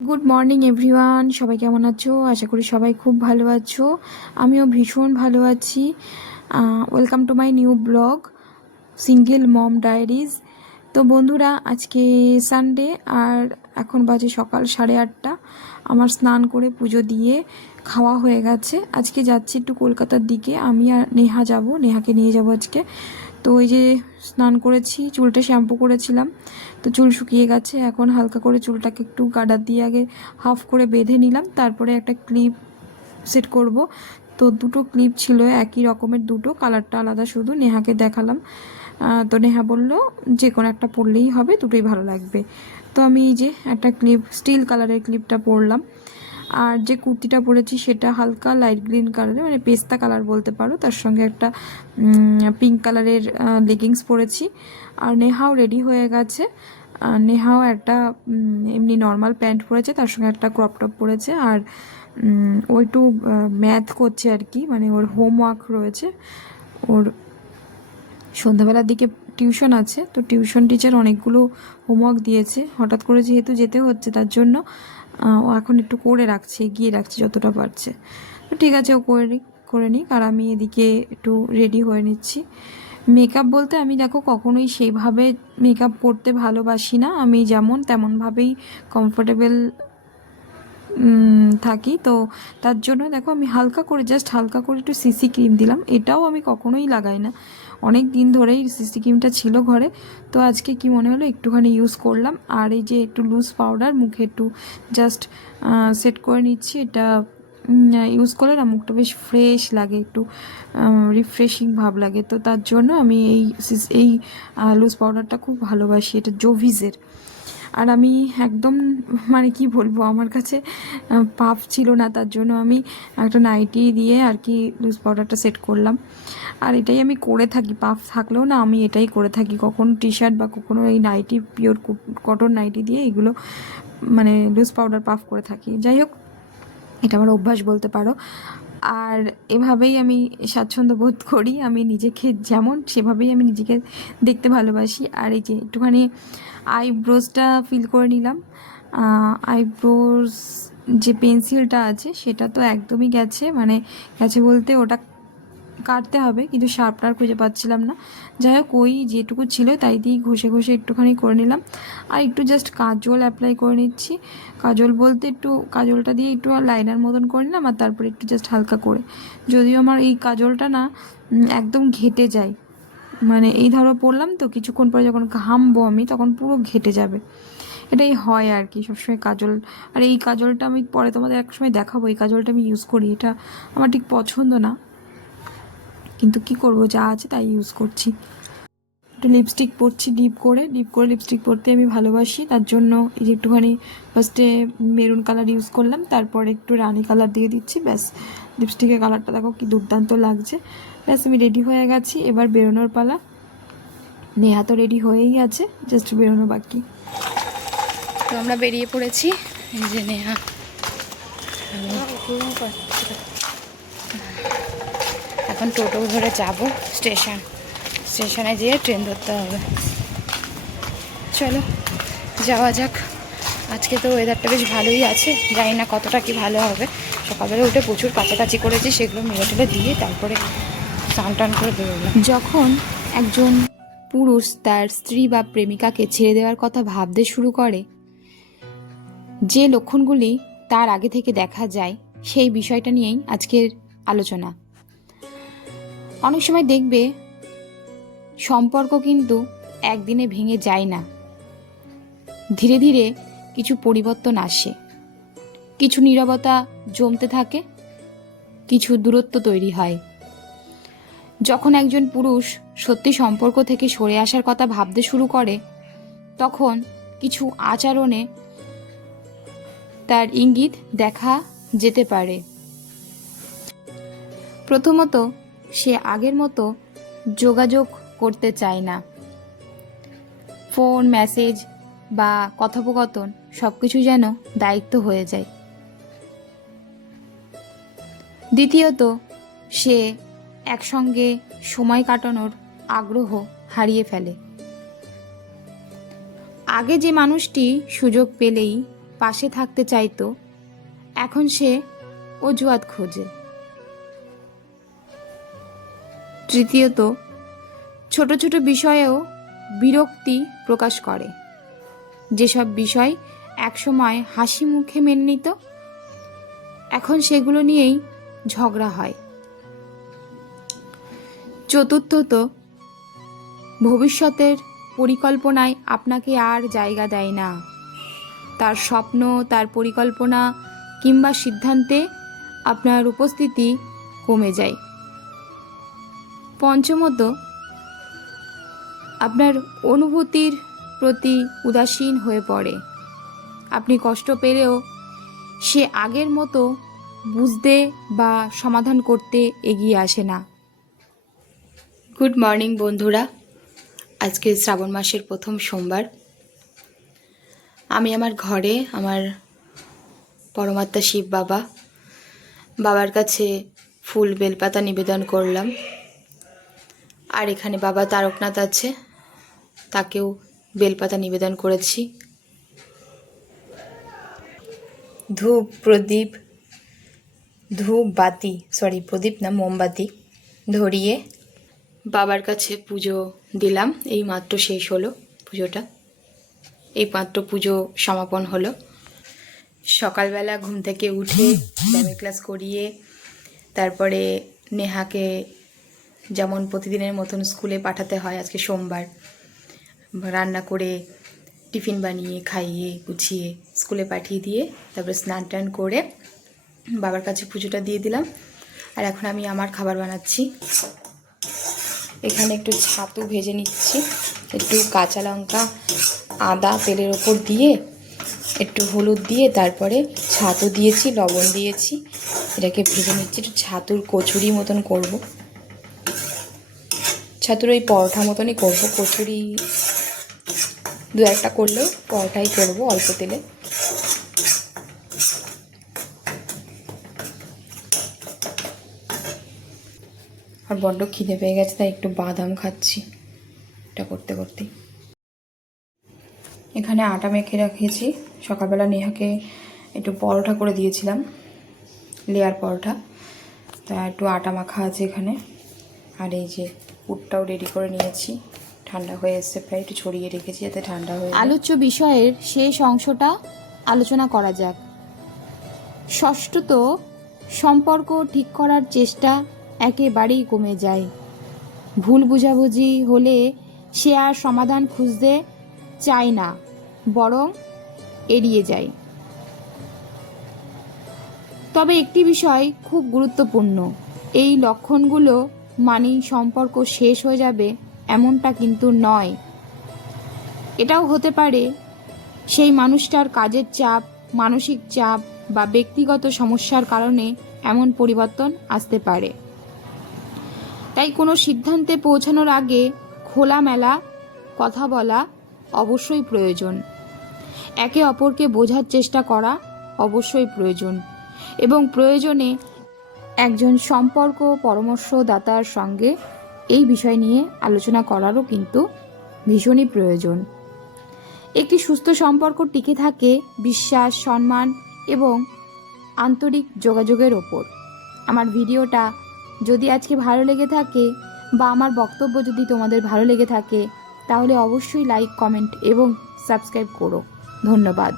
Good morning everyone, সবাই কেমন আছো? আশা করি সবাই খুব ভালো আছো। আমিও ভীষণ ভালো আছি। Welcome to my new blog single mom diaries. তো বন্ধুরা, আজকে সানডে আর এখন বাজে সকাল 8:30। আমার স্নান করে পুজো দিয়ে খাওয়া হয়ে গেছে। আজকে যাচ্ছি একটু কলকাতার দিকে, আমি আর নেহা যাব, নেহাকে নিয়ে যাব আজকে। তো ওই যে স্নান করেছি, চুলটা শ্যাম্পু করেছিলাম, তো চুল শুকিয়ে গেছে। এখন হালকা করে চুলটাকে একটু গার্ডার দিয়ে আগে হাফ করে বেঁধে নিলাম, তারপরে একটা ক্লিপ সেট করব। তো দুটো ক্লিপ ছিল একই রকমের, দুটো কালারটা আলাদা, শুধু নেহাকে দেখালাম। তো নেহা বলল যে কোনো একটা পরলেই হবে, দুটোই ভালো লাগবে। তো আমি এই যে একটা ক্লিপ, স্টিল কালারের ক্লিপটা পরলাম। আর যে কুর্তিটা পরেছি সেটা হালকা লাইট গ্রিন কালারের, মানে পেস্তা কালার বলতে পারো। তার সঙ্গে একটা পিঙ্ক কালারের লেগিংস পরেছি। আর নেহাও রেডি হয়ে গেছে। নেহাও একটা এমনি নর্মাল প্যান্ট পরেছে, তার সঙ্গে একটা ক্রপ টপ পরেছে। আর ও একটু ম্যাথ করছে আর কি, মানে ওর হোমওয়ার্ক রয়েছে। ওর সন্ধ্যাবেলার দিকে টিউশন আছে, তো টিউশন টিচার অনেকগুলো হোমওয়ার্ক দিয়েছে। হঠাৎ করে যেহেতু যেতে হচ্ছে, তার জন্য ও এখন একটু করে রাখছে, এগিয়ে রাখছে যতটা পারছে। তো ঠিক আছে, ও করে নিক, আর আমি এদিকে একটু রেডি হয়ে নিচ্ছি। মেকআপ বলতে আমি দেখো কখনোই সেইভাবে মেকআপ করতে ভালোবাসি না। আমি যেমন তেমনভাবেই কমফোর্টেবল থাকি। তো তার জন্য দেখো আমি হালকা করে, জাস্ট হালকা করে একটু সিসি ক্রিম দিলাম। এটাও আমি কখনোই লাগাই না, অনেক দিন ধরেই সিসি ক্রিমটা ছিল ঘরে। তো আজকে কি মনে হলো একটুখানি ইউজ করলাম। আর এই যে একটু লুজ পাউডার মুখে একটু জাস্ট সেট করে নিচ্ছি। এটা ইউজ করলে না মুখটা বেশ ফ্রেশ লাগে, একটু রিফ্রেশিং ভাব লাগে। তো তার জন্য আমি এই লুজ পাউডারটা খুব ভালোবাসি, এটা জোভিজের। আর আমি একদম, মানে কি বলবো, আমার কাছে পাফ ছিল না, তার জন্য আমি একটা নাইটি দিয়ে আর কি লুজ পাউডারটা সেট করলাম। আর এটাই আমি করে থাকি, পাফ থাকলেও না আমি এটাই করে থাকি। কখনো টি শার্ট বা কখনো এই নাইটি, পিওর কটন নাইটি দিয়ে এগুলো মানে লুজ পাউডার পাফ করে থাকি। যাই হোক, এটা আমার অভ্যাস বলতে পারো। আর এভাবেই আমি স্বাচ্ছন্দ্য বোধ করি। আমি নিজেকে যেমন সেভাবেই আমি নিজেকে দেখতে ভালোবাসি। আর এই যে একটুখানি আইব্রোজটা ফিল করে নিলাম। আইব্রোজ যে পেন্সিলটা আছে সেটা তো একদমই গেছে, মানে গেছে বলতে ওটা কাটতে হবে, কিন্তু শার্পনার খুঁজে পাচ্ছিলাম না। যাই হোক, ওই যেটুকু ছিল তাই দিয়েই ঘষে ঘষে একটুখানি করে নিলাম। আর একটু জাস্ট কাজল অ্যাপ্লাই করে নিচ্ছি। কাজল বলতে একটু কাজলটা দিয়ে একটু লাইনার মতন করে নিলাম, আর তারপরে একটু জাস্ট হালকা করে। যদিও আমার এই কাজলটা না একদম ঘেটে যায়, মানে এই ধরো পরলাম তো কিছুক্ষণ পরে যখন ঘামবো আমি, তখন পুরো ঘেটে যাবে। এটাই হয় আর কি সবসময় কাজল। আর এই কাজলটা আমি পরে তোমাদের এক সময় দেখাবো, এই কাজলটা আমি ইউজ করি, এটা আমার ঠিক পছন্দ না, কিন্তু কি করব, যা আছে তাই ইউজ করছি। একটু লিপস্টিক পরছি, ডিপ করে লিপস্টিক পরতে আমি ভালোবাসি। তার জন্য এই যে একটুখানি ফার্স্টে মেরুন কালার ইউজ করলাম, তারপর একটু রানি কালার দিয়ে দিচ্ছি। ব্যাস, লিপস্টিকের কালারটা দেখো কি দুর্দান্ত লাগছে। ব্যাস, আমি রেডি হয়ে গেছি, এবার বেরোনোর পালা। নেহা তো রেডি হয়েই আছে, জাস্ট বেরোনো বাকি। তো আমরা বেরিয়ে পড়েছি। এই যে নেহা, এখন টোটো ধরে যাব স্টেশনে যেয়ে ট্রেন ধরতে হবে। চলো যাওয়া যাক। আজকে তো ওয়েদারটা বেশ ভালোই আছে, জানি না কতটা কি ভালো হবে। সকালবেলা উঠে প্রচুর কাছাকাছি করেছি, সেগুলো মেরে টেলে দিয়ে তারপরে স্নান টান করে বেরোলাম। যখন একজন পুরুষ তার স্ত্রী বা প্রেমিকাকে ছেড়ে দেওয়ার কথা ভাবতে শুরু করে, যে লক্ষণগুলি তার আগে থেকে দেখা যায়, সেই বিষয়টা নিয়েই আজকের আলোচনা। অনেক সময় দেখবে সম্পর্ক কিন্তু একদিনে ভেঙে যায় না, ধীরে ধীরে কিছু পরিবর্তন আসে, কিছু নীরবতা জমতে থাকে, কিছু দূরত্ব তৈরি হয়। যখন একজন পুরুষ সত্যি সম্পর্ক থেকে সরে আসার কথা ভাবতে শুরু করে, তখন কিছু আচরণে তার ইঙ্গিত দেখা যেতে পারে। প্রথমত, সে আগের মতো যোগাযোগ করতে চায় না। ফোন, মেসেজ বা কথোপকথন সব কিছু যেন দায়িত্ব হয়ে যায়। দ্বিতীয়ত, সে একসঙ্গে সময় কাটানোর আগ্রহ হারিয়ে ফেলে। আগে যে মানুষটি সুযোগ পেলেই পাশে থাকতে চাইতো, এখন সে অজুহাত খোঁজে। তৃতীয়ত, ছোট ছোট বিষয়েও বিরক্তি প্রকাশ করে। যেসব বিষয় একসময় হাসি মুখে মেনে নিত, এখন সেগুলো নিয়েই ঝগড়া হয়। চতুর্থত, ভবিষ্যতের পরিকল্পনায় আপনাকে আর জায়গা দেয় না। তার স্বপ্ন, তার পরিকল্পনা কিংবা সিদ্ধান্তে আপনার উপস্থিতি কমে যায়। পঞ্চমত, আপনার অনুভূতির প্রতি উদাসীন হয়ে পড়ে। আপনি কষ্ট পেলেও সে আগের মতো বুঝতে বা সমাধান করতে এগিয়ে আসে না। গুড মর্নিং বন্ধুরা, আজকে শ্রাবণ মাসের প্রথম সোমবার। আমি আমার ঘরে আমার পরমাত্মা শিব বাবার কাছে ফুল বেলপাতা নিবেদন করলাম। আর এখানে বাবা তারকনাথ আছে, তাকেও বেলপাতা নিবেদন করেছি। প্রদীপ না, মোমবাতি ধরিয়ে বাবার কাছে পুজো দিলাম। এই মাত্র শেষ হলো পুজোটা, এই মাত্র পুজো সমাপন হলো। সকালবেলা ঘুম থেকে উঠে ব্যায়ামের ক্লাস করিয়ে তারপরে নেহাকে যেমন প্রতিদিনের মতন স্কুলে পাঠাতে হয়, আজকে সোমবার, রান্না করে টিফিন বানিয়ে খাইয়ে গুছিয়ে স্কুলে পাঠিয়ে দিয়ে তারপরে স্নান টান করে বাবার কাছে পুজোটা দিয়ে দিলাম। আর এখন আমি আমার খাবার বানাচ্ছি। এখানে একটু ছাতু ভেজে নিচ্ছি, একটু কাঁচা লঙ্কা আদা তেলের ওপর দিয়ে একটু হলুদ দিয়ে তারপরে ছাতু দিয়েছি, লবণ দিয়েছি, এটাকে ভেজে নিচ্ছি। একটু ছাতুর কচুরি মতন করব, ছাতুর ওই পরোটা মতনই করব। কচুরি দু একটা করলেও পরোটাই করব অল্প তেলে। আর বড্ড খিদে পেয়ে গেছে, তাই একটু বাদাম খাচ্ছি এটা করতে করতেই। এখানে আটা মেখে রেখেছি। সকালবেলা নেহাকে একটু পরোটা করে দিয়েছিলাম, লেয়ার পরোটা, তা একটু আটা মাখা আছে এখানে। আর এই যে পুরটাও রেডি করে নিয়েছি, ঠান্ডা হয়ে এসছে প্রায়, একটু ছড়িয়ে রেখেছি যাতে ঠান্ডা হয়ে যায়। আলোচ্য বিষয়ের শেষ অংশটা আলোচনা করা যাক। ষষ্ঠত, সম্পর্ক ঠিক করার চেষ্টা একেবারেই কমে যায়। ভুল বুঝাবুঝি হলে সে আর সমাধান খুঁজতে চায় না, বরং এড়িয়ে যায়। তবে একটি বিষয় খুব গুরুত্বপূর্ণ, এই লক্ষণগুলো মানেই সম্পর্ক শেষ হয়ে যাবে এমনটা কিন্তু নয়। এটাও হতে পারে সেই মানুষটার কাজের চাপ, মানসিক চাপ বা ব্যক্তিগত সমস্যার কারণে এমন পরিবর্তন আসতে পারে। তাই কোনো সিদ্ধান্তে পৌঁছানোর আগে খোলামেলা কথা বলা অবশ্যই প্রয়োজন। একে অপরকে বোঝার চেষ্টা করা অবশ্যই প্রয়োজন, এবং প্রয়োজনে একজন সম্পর্ক পরামর্শদাতার সঙ্গে এই বিষয় নিয়ে আলোচনা করারও কিন্তু ভীষণই প্রয়োজন। একটি সুস্থ সম্পর্ক টিকে থাকে বিশ্বাস, সম্মান এবং আন্তরিক যোগাযোগের ওপর। আমার ভিডিওটা যদি আজকে ভালো লেগে থাকে বা আমার বক্তব্য যদি তোমাদের ভালো লেগে থাকে, তাহলে অবশ্যই লাইক, কমেন্ট এবং সাবস্ক্রাইব করো। ধন্যবাদ।